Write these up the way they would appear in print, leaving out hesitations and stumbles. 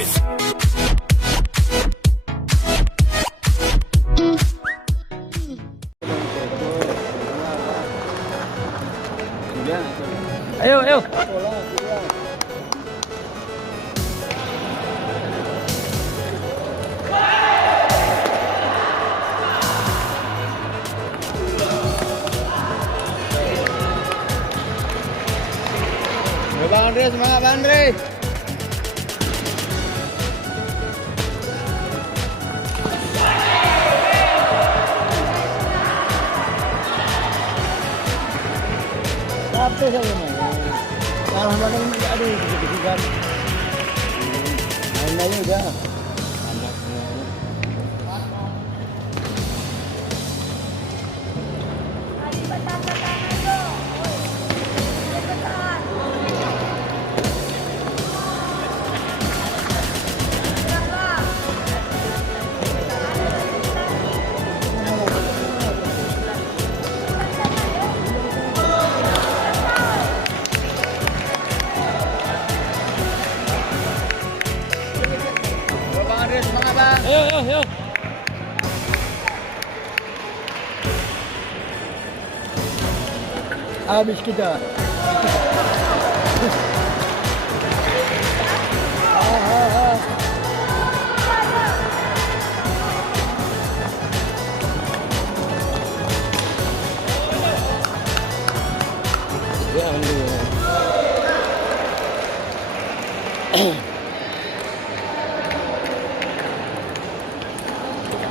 Ayo, ayo. Bang Andre, semangat Bang Andre. Capek saya main. Alhamdulillah enggak ada gitu-gitu. Main aja udah. Semangat Bang. Ayo, ayo, ayo. Habis kita.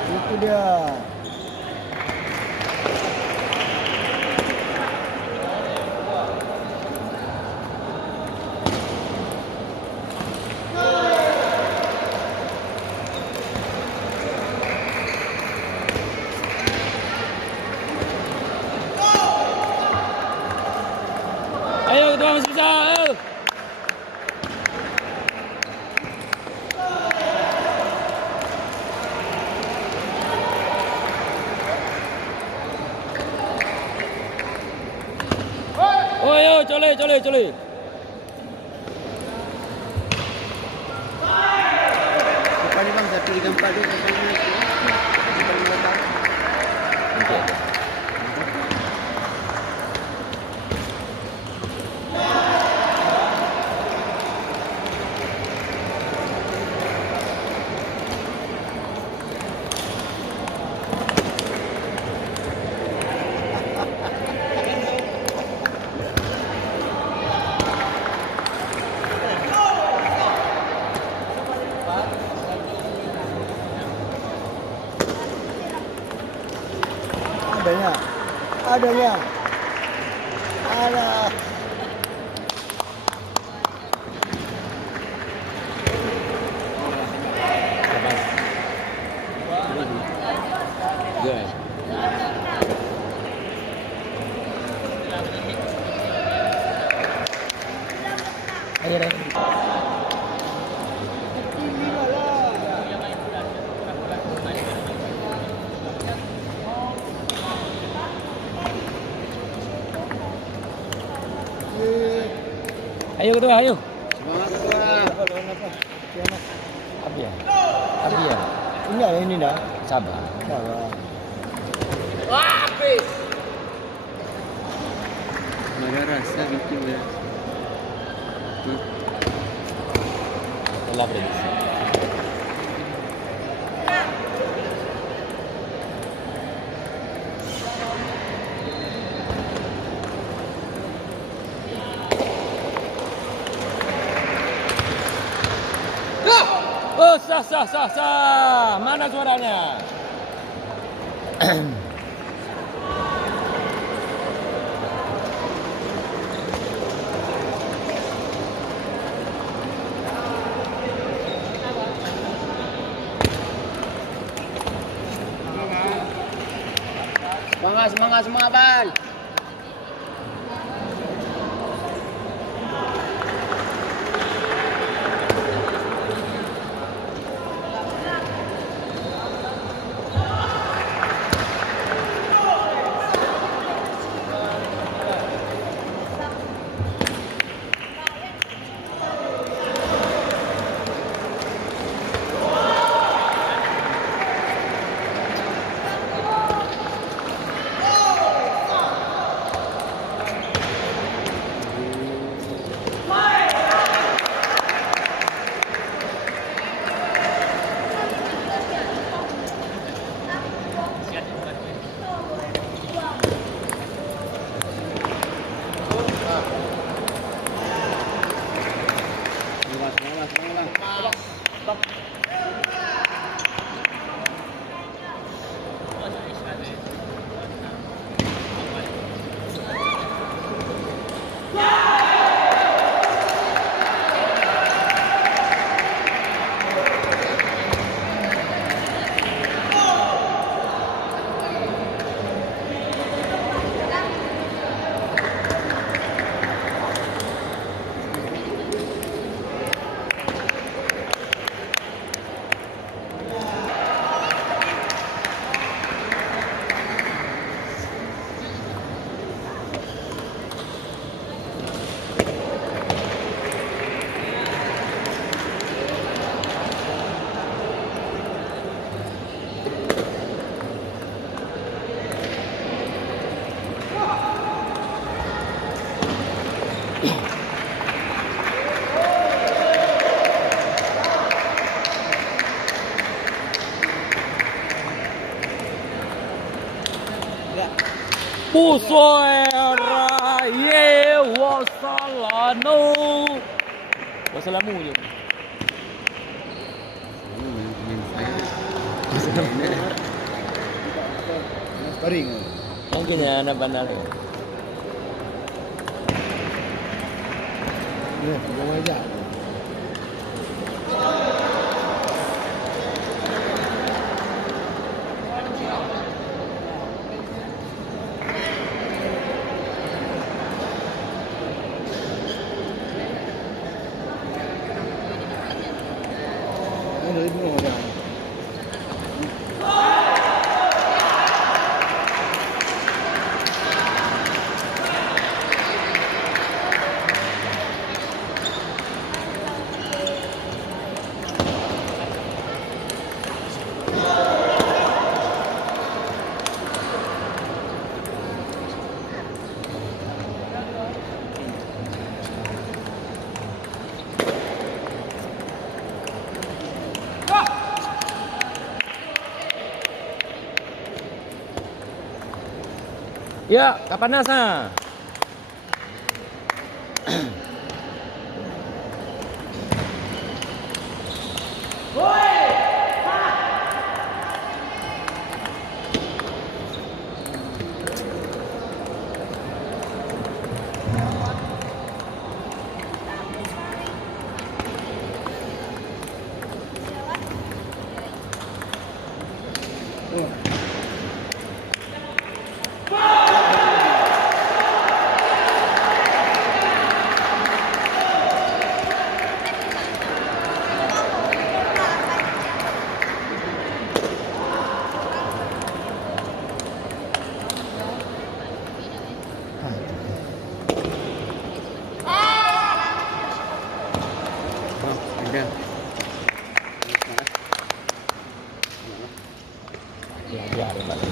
Itu dia. Ayo, ketua masih bisa. Ayo. Oh, ayo, cole, cole, cole. Depan ni Bang, 134 tu. Depan ni letak. Okey. Adanya. Adanya. Ada. Good. Ayo, ayo. Ayo ketua, ayo. Semangat Ketua. Abi ya. Abi ya. Ini ada ini dah. Sabar. Sabar. Ada rasa gitu ya. Telah prediksi. Oh, sah, sah, sah, sah. Mana suaranya? Semangat, semangat, semangat Bang. Busoera ye wasalano. Wasalamu je. Kering. Mungkinnya anak bandar. Ya, jangan aja. Ini dari dulu orang. Ya, kapan nasa? Ada. Ya, biarin balik.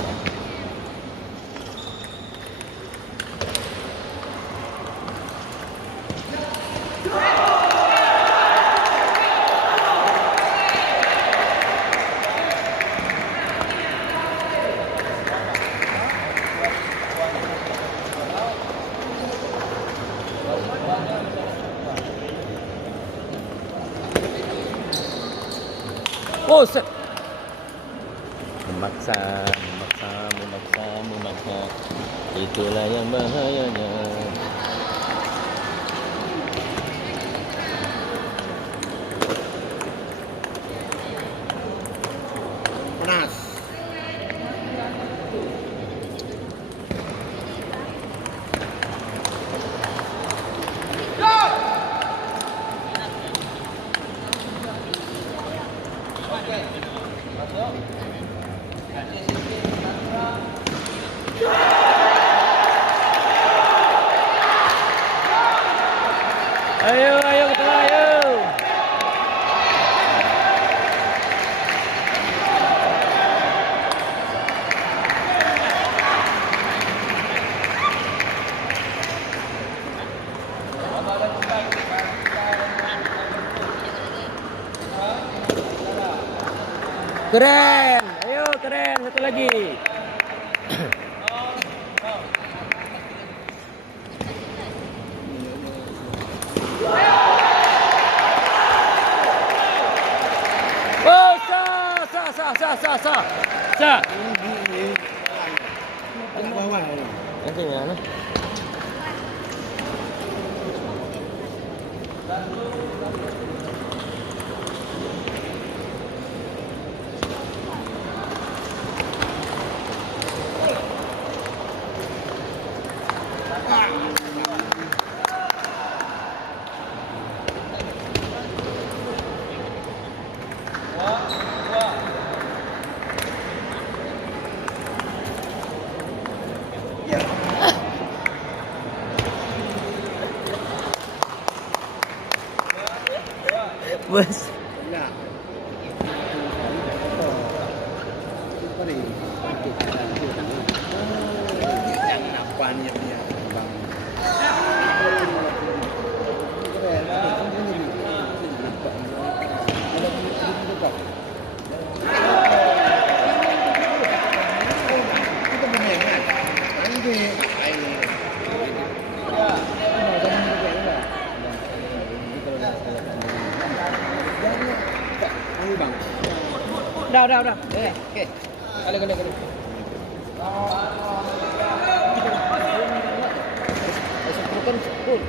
Oh, set. Memaksa. Itulah yang bahayanya. Panas. Ayo, kita ayo. Keren. Ayo, keren. Satu lagi. Oh, sah. Ini. Agak bawah ini. Nanti mana? Bos. Ya. Kering. Yang apanya dia bang. Kita Dah. Okey. Kali. Sepuluh.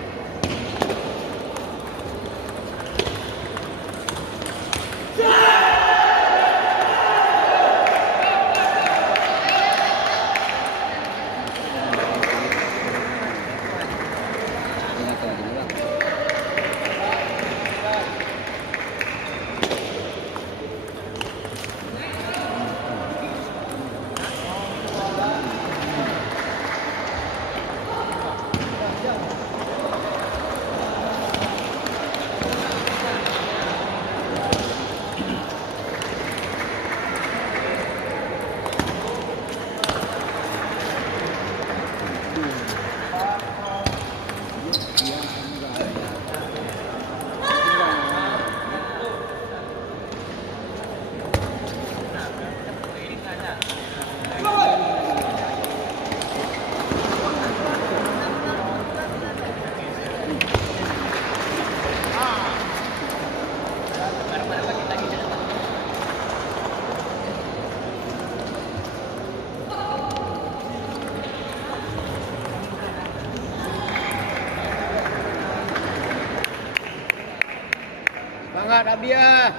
Semangat Abia.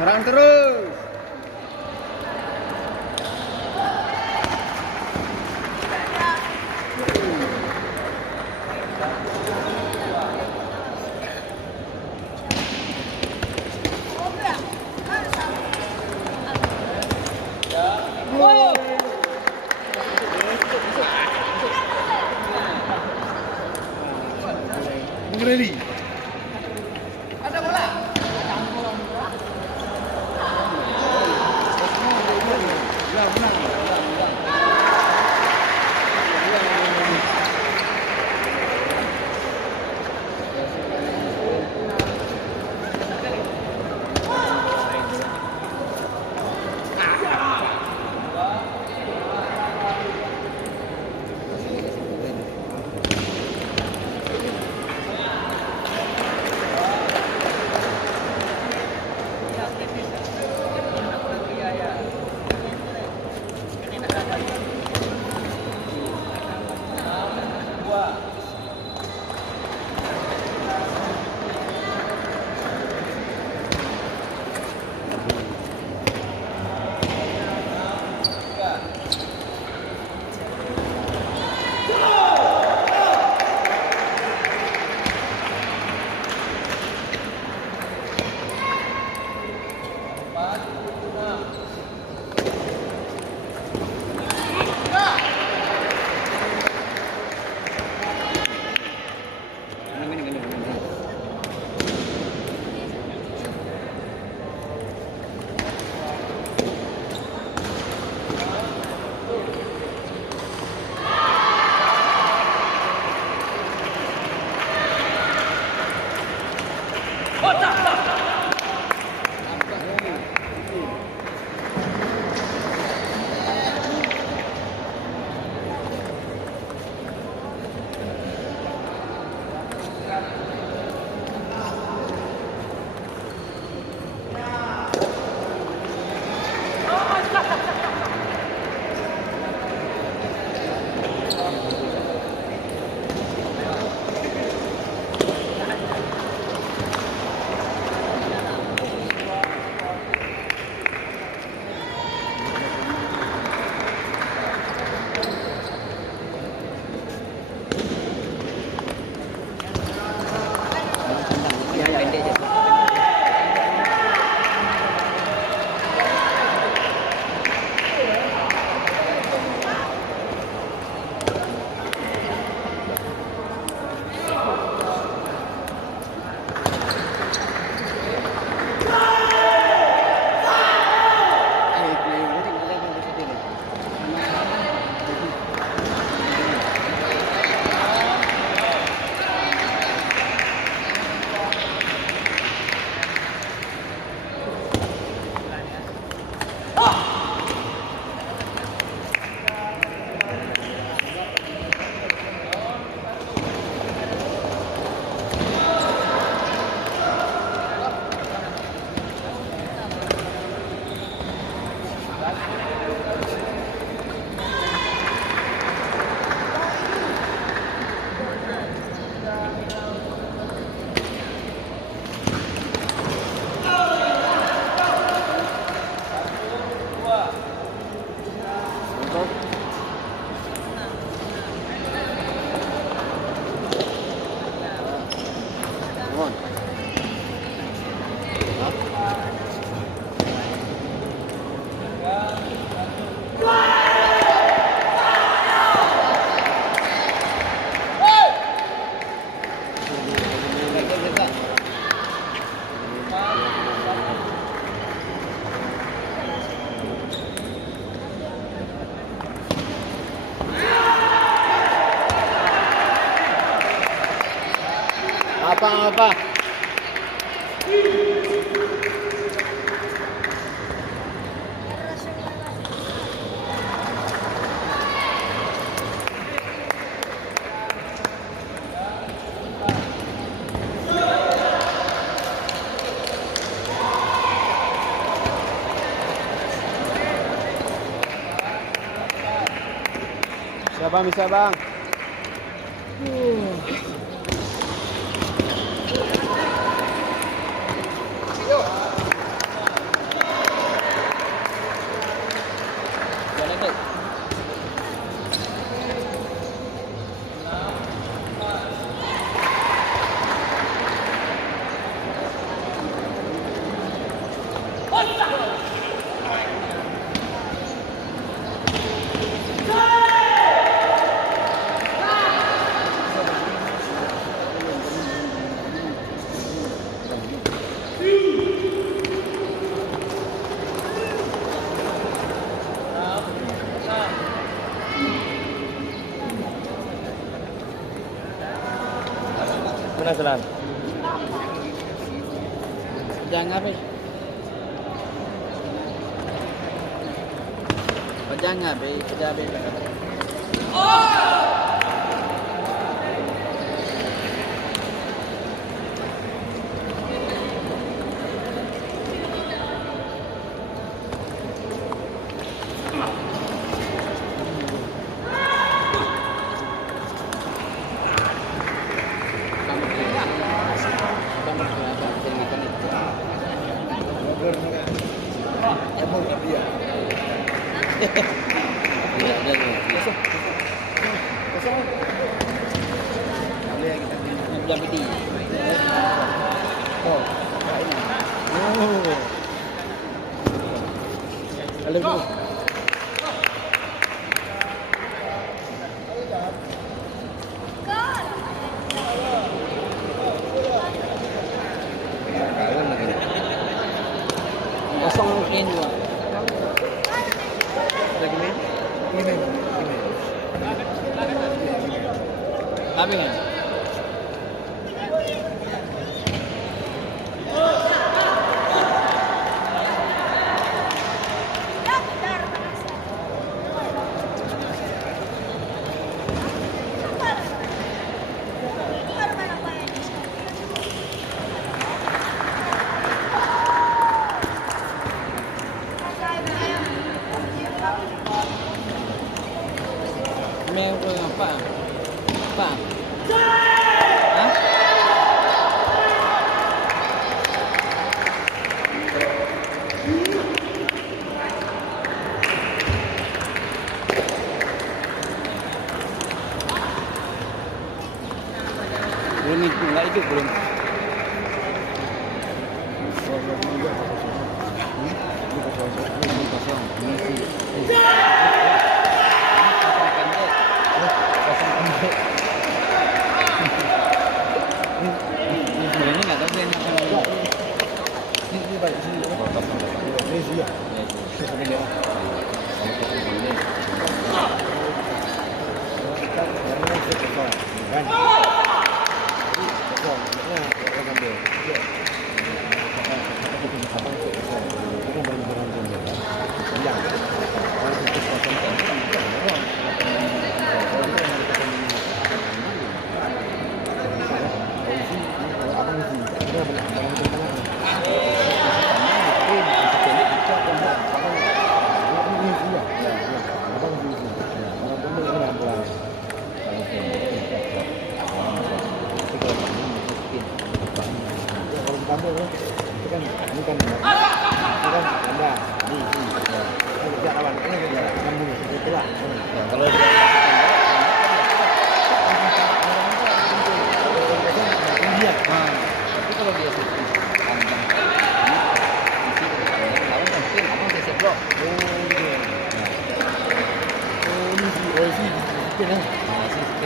Serang terus. Ready. Apa-apa. Bisa bang. Mana jalan? Jangan apa? Jangan be, kerja be. Kosong mungkin juga. Lagi main? Tapi kan? Apa? Apa? Hah? Belum itu, enggak itu belum. Sebenarnya nggak tahu sih yang ini baik sini. Ini sih ya.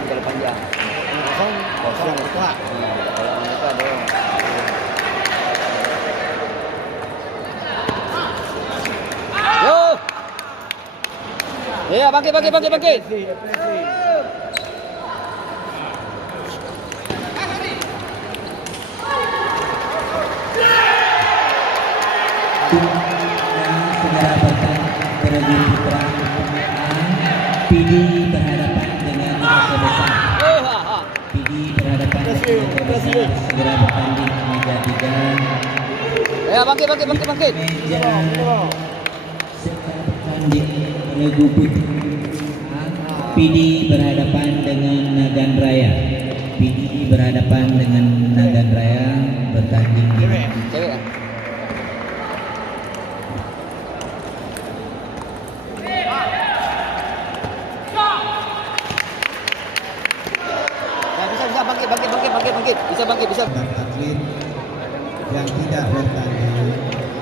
Kalau panjang kosong berkuah. Kalau mereka dong. Yo. Ya, bangkit. PD berhadapan dengan Liga Besar. PD berhadapan dengan Liga Besar segera bertanding meja 3. Ya, bangkit. Meja segera bertanding Regu Putri. PD berhadapan dengan Nagan Raya. PD berhadapan dengan Nagan Raya bertanding di Cewek ya? Ya, bisa bangkit. Bisa. dan atlet yang tidak bertanding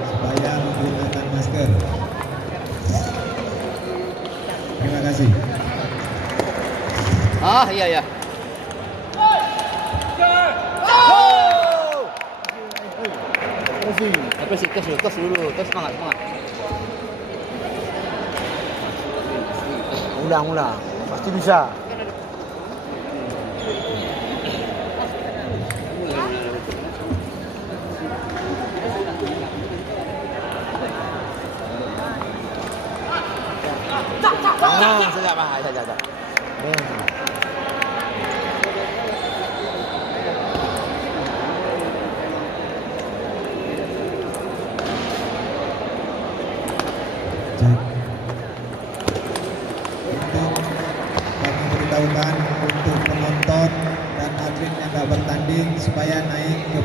supaya menggunakan masker. Terima kasih. Iya. Tos dulu, semangat. Ulang, pasti bisa. Saja. Cek. Untuk kami beritahukan untuk penonton dan atlet yang tidak bertanding supaya naik ke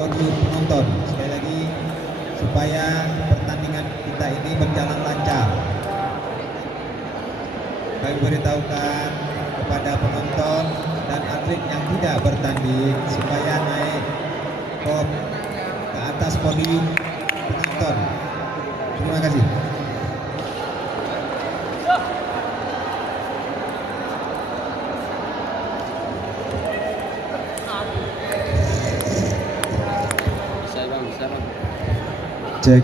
podium penonton. Sekali lagi supaya pertandingan kita ini berjalan lancar. Kami beritahukan kepada penonton dan atlet yang tidak bertanding supaya naik ke atas podium penonton. Terima kasih. Bisa bang. Cek.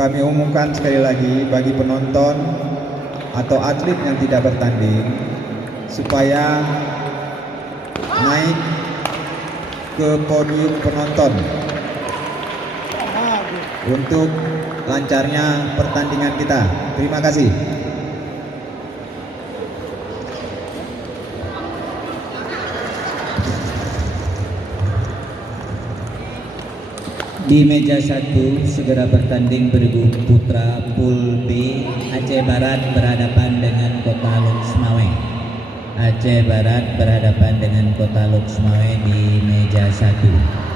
Kami umumkan sekali lagi bagi penonton atau atlet yang tidak bertanding supaya naik ke podium penonton untuk lancarnya pertandingan kita. Terima kasih. Di meja 1 segera bertanding bergu putra Pool B. Aceh Barat berhadapan dengan Kota Luxmawe. Aceh Barat berhadapan dengan Kota Luxmawe di meja 1.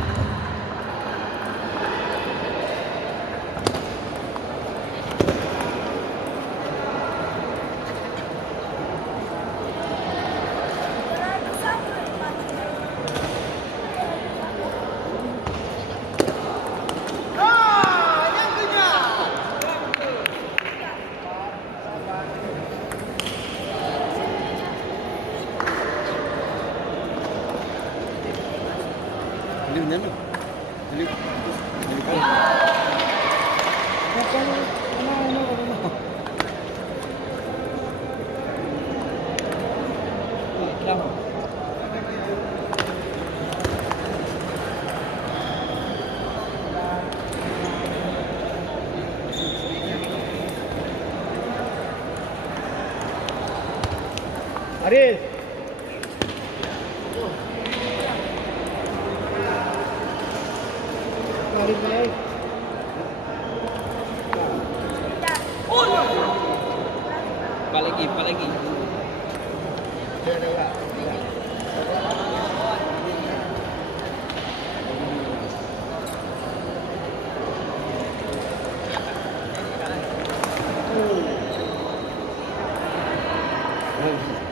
Aris. Empat lagi. Oh.